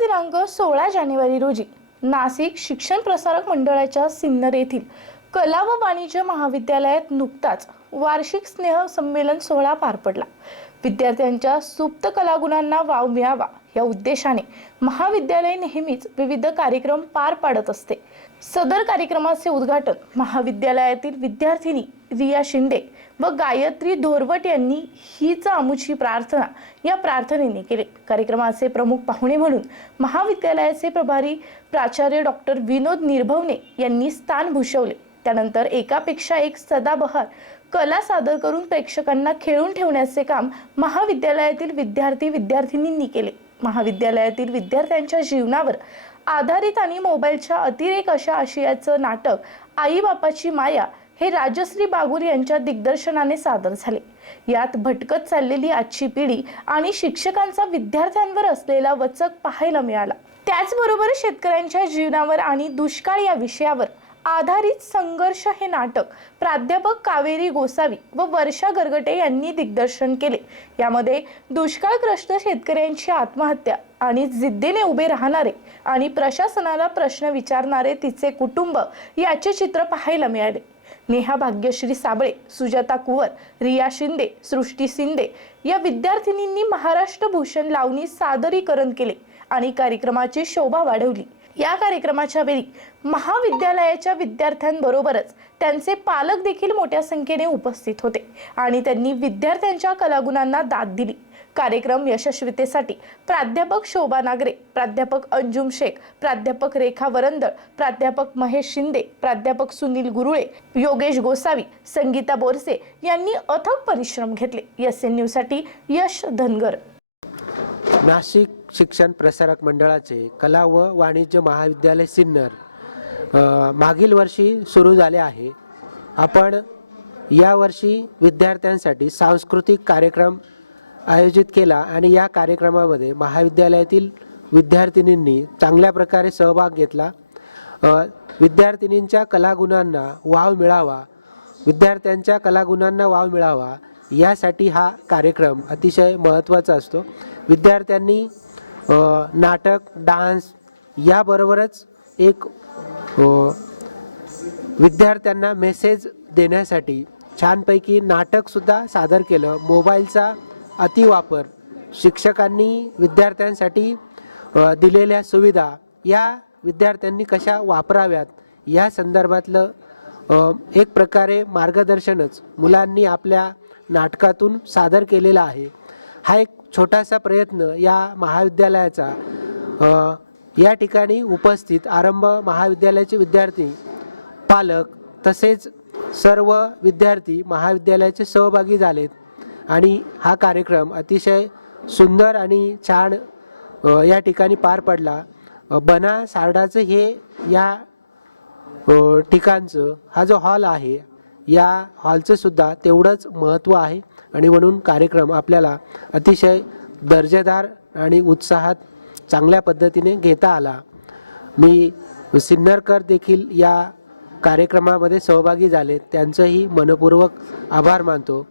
दिनांक सोळा जानेवारी रोजी नाशिक शिक्षण प्रसारक मंडळाच्या सिन्नर येथील कला व वाणिज्य महाविद्यालयात नुकताच वार्षिक स्नेह संमेलन सोहळा पार पडला. विद्यार्थ्यांच्या सुप्त कलागुणांना वाव मिळावा या उद्देशाने महाविद्यालय नेहमीच विविध कार्यक्रम पार पाडत असते. सदर कार्यक्रमाचे उद्घाटन महाविद्यालयातील विद्यार्थिनी रिया शिंदे व गायत्री धोरवट यांनी हीच आमुची प्रार्थना या प्रार्थनेने केले. कार्यक्रमाचे प्रमुख पाहुणे म्हणून महाविद्यालयाचे प्रभारी प्राचार्य डॉक्टर विनोद निर्भवने यांनी स्थान भूषवले. त्यानंतर एकापेक्षा एक सदाबहार कला सादर करून प्रेक्षकांना खेळून ठेवण्याचे काम महाविद्यालयातील विद्यार्थी विद्यार्थिनींनी केले. महाविद्यालयातील विद्यार्थ्यांच्या जीवनावर आधारित आणि मोबाईलच्या अतिरेक अशा आशयाचं नाटक आईबापाची माया हे राजश्री बागुल यांच्या दिग्दर्शनाने सादर झाले. यात भटकत चाललेली आजची पिढी आणि शिक्षकांचा विद्यार्थ्यांवर असलेला वचक पाहायला मिळाला. त्याचबरोबर शेतकऱ्यांच्या जीवनावर आणि दुष्काळ या विषयावर आधारित संघर्ष हे नाटक प्राध्यापक कावेरी गोसावी व वर्षा गरगटे यांनी दिग्दर्शन केले. यामध्ये दुष्काळग्रस्त शेतकऱ्यांची आत्महत्या आणि जिद्दीने उभे राहणारे आणि प्रशासनाला प्रश्न विचारणारे तिचे कुटुंब याचे चित्र पाहायला मिळाले. नेहा भाग्यश्री साबळे सुजाता कुवर रिया शिंदे सृष्टी शिंदे या विद्यार्थिनींनी महाराष्ट्र भूषण लावणी सादरीकरण केले आणि कार्यक्रमाची शोभा वाढवली. या कार्यक्रमाच्या वेळी महाविद्यालयाच्या विद्यार्थ्यांबरोबरच त्यांचे पालक देखील मोठ्या संख्येने उपस्थित होते आणि त्यांनी विद्यार्थ्यांच्या कलागुणांना दाद दिली. कार्यक्रम यशस्वीतेसाठी प्राध्यापक शोभा नागरे प्राध्यापक अंजुम शेख प्राध्यापक रेखा वरंदळ प्राध्यापक महेश शिंदे प्राध्यापक सुनील गुरुळे योगेश गोसावी संगीता बोरसे यांनी अथक परिश्रम घेतले. एस एन न्यूजसाठी यश धनगर. नाशिक शिक्षण प्रसारक मंडळाचे कला व वाणिज्य महाविद्यालय सिन्नर मागील वर्षी सुरू झाले आहे. आपण यावर्षी विद्यार्थ्यांसाठी सांस्कृतिक कार्यक्रम आयोजित केला आणि या कार्यक्रमामध्ये महाविद्यालयातील विद्यार्थिनींनी चांगल्या प्रकारे सहभाग घेतला. विद्यार्थिनींच्या कलागुणांना वाव मिळावा. विद्यार्थ्यांच्या कलागुणांना वाव मिळावा. यासाठी हा कार्यक्रम अतिशय महत्त्वाचा असतो. विद्यार्थ्यांनी नाटक डान्स याबरोबरच एक विद्यार्थ्यांना मेसेज देण्यासाठी छानपैकी नाटकसुद्धा सादर केलं. मोबाईलचा अतिवापर शिक्षकांनी विद्यार्थ्यांसाठी दिलेल्या सुविधा या विद्यार्थ्यांनी कशा वापराव्यात या संदर्भातलं एक प्रकारे मार्गदर्शनच. मुलांनी आपल्या नाटकातून सादर केलेला आहे. हा एक छोटासा प्रयत्न या महाविद्यालयाचा या ठिकाणी उपस्थित आरंभ महाविद्यालयाचे विद्यार्थी पालक तसेच सर्व विद्यार्थी महाविद्यालयाचे सहभागी झालेत. आणि हा कार्यक्रम अतिशय सुंदर आणि छान या ठिकाणी पार पडला. बना सारडाचं हे या ठिकाणचं हा जो हॉल आहे या हॉलचं सुद्धा तेवढंच महत्त्व आहे. आणि म्हणून कार्यक्रम आपल्याला अतिशय दर्जेदार आणि उत्साहात चांगल्या पद्धतीने घेता आला. मी सिन्नरकर देखील या कार्यक्रमामध्ये सहभागी झाले. त्यांचंही मनपूर्वक आभार मानतो.